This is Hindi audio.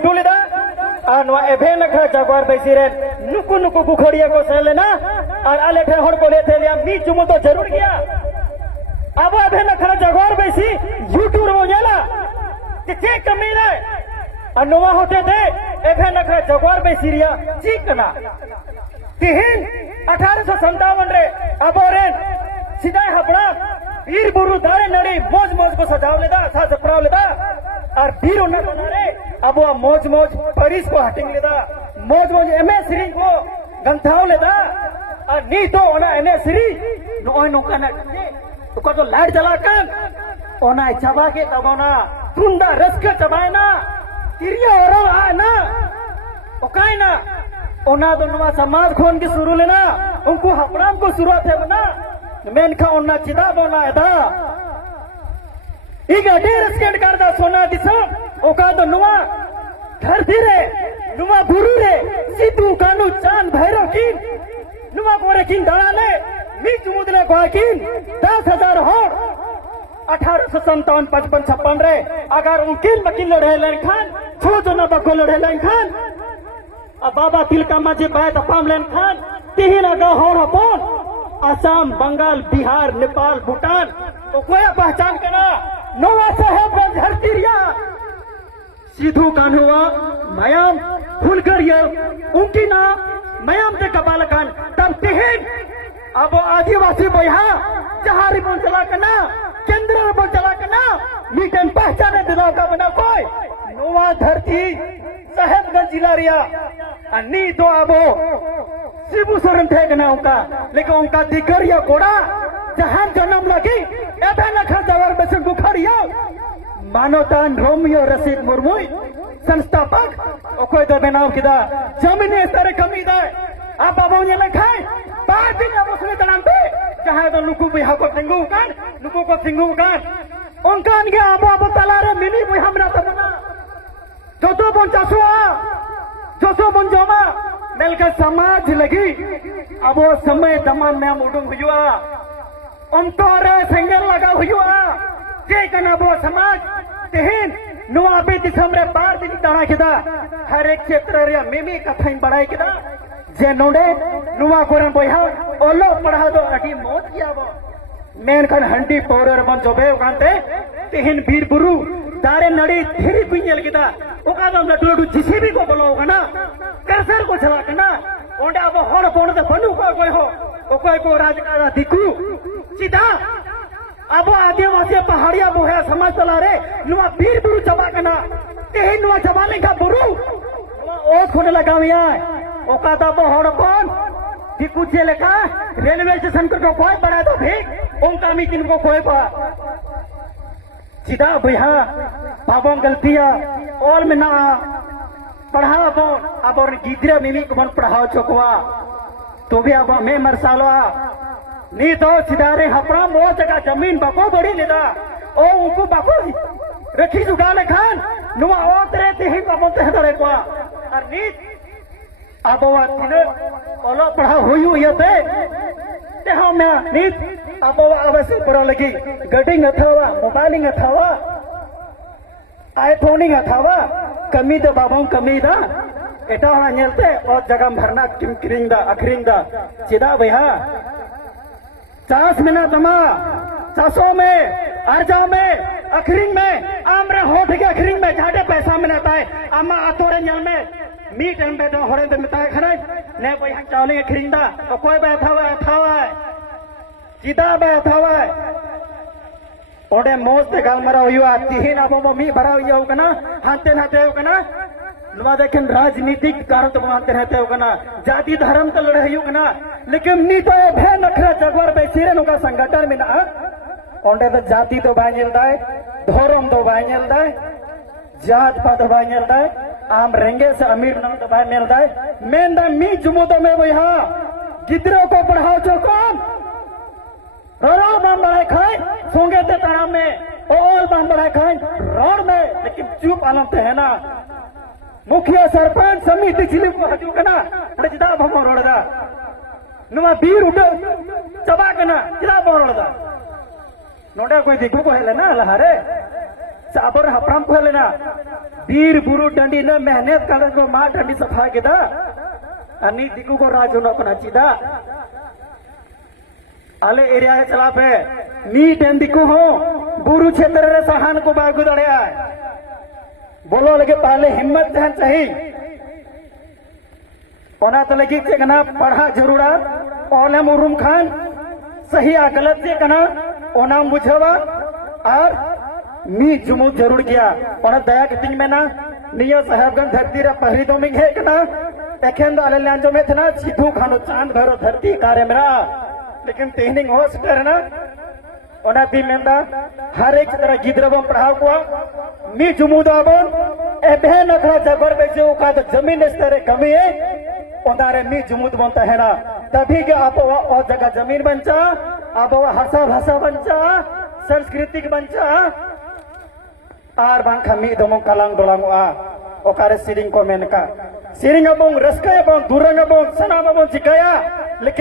जुटू लेदा और नवा एभे नखरा जगवार बेसिरे नुकु नुकु कुखड़िया को से लेना और आले ठे हर को लेते लिया मी जुमो तो जरूर गया अब एभे नखरा जगवार बेसी यूट्यूब रो नेला कि के कमी रे और नवा होते थे एभे नखरा जगवार बेसिरिया चिकना तिहिन 1857 रे अबोरेन सीधा हपड़ा वीर बुरु दारे नड़ी मौज मौज को सजाव लेदा सा सपराव लेदा और वीर उन्ना बनारे अब वो मौज मौज परिस को हटिंग लेदा मौज मौज एमए सीरीज को गंथाव लेदा और नी तो ओना एने सीरी नोय नोका ना तो को तो लाइट जला कर ओना चबा के तबोना तुंदा रस्क चबाए ना तिरिया ओरो आ ना ओकाय ना ओना तो नवा समाज खोन के शुरू लेना उनको हपराम को शुरुआत है बना मेनखा ओना चिदा बोना एदा इगा डेर स्केट करदा सोना दिसो ओका तो नुवा धरती रे नुवा बुरु रे सिद्धू कानू चांद भैरव किन नुवा कोरे किन दाड़ाले मी चुमुदले को किन 10,000 हो 1857 55 56 रे अगर उनकिन मकिन लड़े लन खान छो जो ना बको लड़े लन खान अब बाबा तिलका माजे बाय तपाम लन खान तिहिन अगा हो रपोन असम बंगाल बिहार नेपाल भूटान तो कोई पहचान करा नोवा साहेब को धरती रिया सीधू कान्हुआ मयाम फुलकर ये उनकी ना मयाम ते कबाल खान तब तिहिन अब आदिवासी बोया जहारी बोल चला करना केंद्र बोल चला करना मीटन पहचाने दिलाव का बना कोई नोवा धरती साहेबगंज जिला रिया अन्नी तो अबो शिबू सोरेन थे कना उनका लेकिन उनका दिकरिया कोड़ा जहां जन्म लगी एबे नखा जवर बेसन बुखारिया मानवतान रोमियो रशीद मुर्मू संस्थापक ओकोय दो बनाव किदा जमीन स्तर कमी दे आप बाबू ने लिखाए 5 दिन अब उसने तनाम पे जहां तो नुकु बिहा को सिंगू कान नुकु को सिंगू कान उनका के अब तलारे मिनी बुई हमरा तमना जोतो बन चासुआ जोतो बन जोमा मेलका समाज लगी अब वो समय दमान में हम उड़ूंग हुआ उनतोरे सेंगर लगा हुआ जे कना वो समाज तेहिन नुआ पे दिसम रे 12 दिन दाड़ा किदा हर एक क्षेत्र रे मिमी कथाइन बढ़ाई किदा जे नोडे नुआ कोरन बोया ओलो पढ़ा दो अटी मौत किया वो मेन कन हंडी पोरर बन जोबे उकांते तेहिन वीर बुरु दारे नड़ी थेरी पिंजल किदा ओका दम लटुडु जिसीबी को बोलो ना करसर को चला करना ओंडे अब हर पोण दे बनु को कोई हो ओकोय को राजकारा दिकु सीधा अब आदिवासी पहाड़िया बोया समाज चला रे नुआ वीर बुरु चबा करना तेही नुआ चबाने का बुरु ओ खोने लगाविया ओका दा हर पोण दिकु जे लेखा रेलवे स्टेशन को कोई बड़ा तो भी ओंका मीटिंग को कोई पा सीधा भैया बाबों गलतिया और में ना पढ़ाओ बोन अब और गिद्रे मिमी को बन पढ़ाओ चुकवा तो भी अब मैं मरसालवा नी तो सिदारे हपड़ा वो जगह जमीन बाको बड़ी लेदा ओ उनको बाको रखी जुगाले खान नुआ ओ तेरे ते ही बाबों ते हदरे को और नी अब वो तिने ओलो पढ़ा हुई ते हम मैं नी अब वो अवश्य पढ़ा लगी गडिंग अथवा मोबाइलिंग अथवा आईफोनिंग अथवा कमी दो बाबों कमी दा एटा होना नेलते और जगह भरना किम किरिंग दा अखरिंग दा चिदा भैया 50 मिनट तमा 400 में अर्जा में अखरिंग में आमरे होठ के अखरिंग में झाटे पैसा मिलता है अम्मा आतोरे नेल में मी टाइम पे तो होरे दे मिता खरे ने भैया चावले अखरिंग दा तो कोई बैठा हुआ है चिदा बैठा हुआ है ओडे मोस्ते गालमरा हुआ तिहिन अब मी भरा हुआ कना हाथे नाते हो कना नुआ देखें राजनीतिक कारण तो बनाते रहते हो कना जाति धर्म तो लड़े हुआ कना लेकिन नी तो भे नखरा जगवर बेसिरे नुका संगठन में ना ओंडे तो जाति तो बाय नेलदा धर्म तो बाय नेलदा जात पात बाय नेलदा आम रेंगे से अमीर नम तो बाय नेलदा मेंदा मी जुमो तो में भैया गिद्रो को पढ़ाओ जो कौन रोड़ा बाम बढ़ाए खाए सोंगे ते तारा में और बाम बढ़ाए खाए रोड में लेकिन चुप आलम ते है ना मुखिया सरपंच समिति जिले को हजू कना बड़े जिदा भमो रोड़ा नुआ बीर उड़ चबा कना जिदा भमो रोड़ा नोडे कोई देखो को है ना लहारे साबर हपराम को लेना बीर बुरु टंडी न मेहनत कागज को मा टंडी सफा केदा अनि दिकु को राजो न कोना चिदा आले एरिया है चला पे नीट एंड दिकु हो बुरु क्षेत्र रे सहान को बागु दड़या बोलो लगे पहले हिम्मत जहन चाहिए ओना तो लगी से कना पढ़ा जरूरत ओले मुरुम खान सही आ गलत से कना ओना बुझवा और मी जुमुद जरूर किया ओना दया कितिंग में ना नियो साहबगंज धरती रे पहली दो मिंग है कना एखेन दो आले लांजो में थे ना सिद्धू खानो चांद भरो धरती कार्य मेरा लेकिन तेहनिंग हो सटर ना ओना दी मेंदा हर एक तरह गिद्रबम पढ़ाव को मी जुमुद आबन एबे नखरा जबर बेचे का तो जमीन स्तर कमी है ओदारे मी जुमुद बनता है ना तभी के आप वो जगह जमीन बंचा आप वो हसा भाषा बंचा संस्कृति बंचा आर बांखा मी दमो कलांग दोलांग आ ओकारे सिरिंग को मेनका सिरिंग अबोंग रस्का अबोंग दुरंग अबोंग सनाम अबोंग चिकाया लेकिन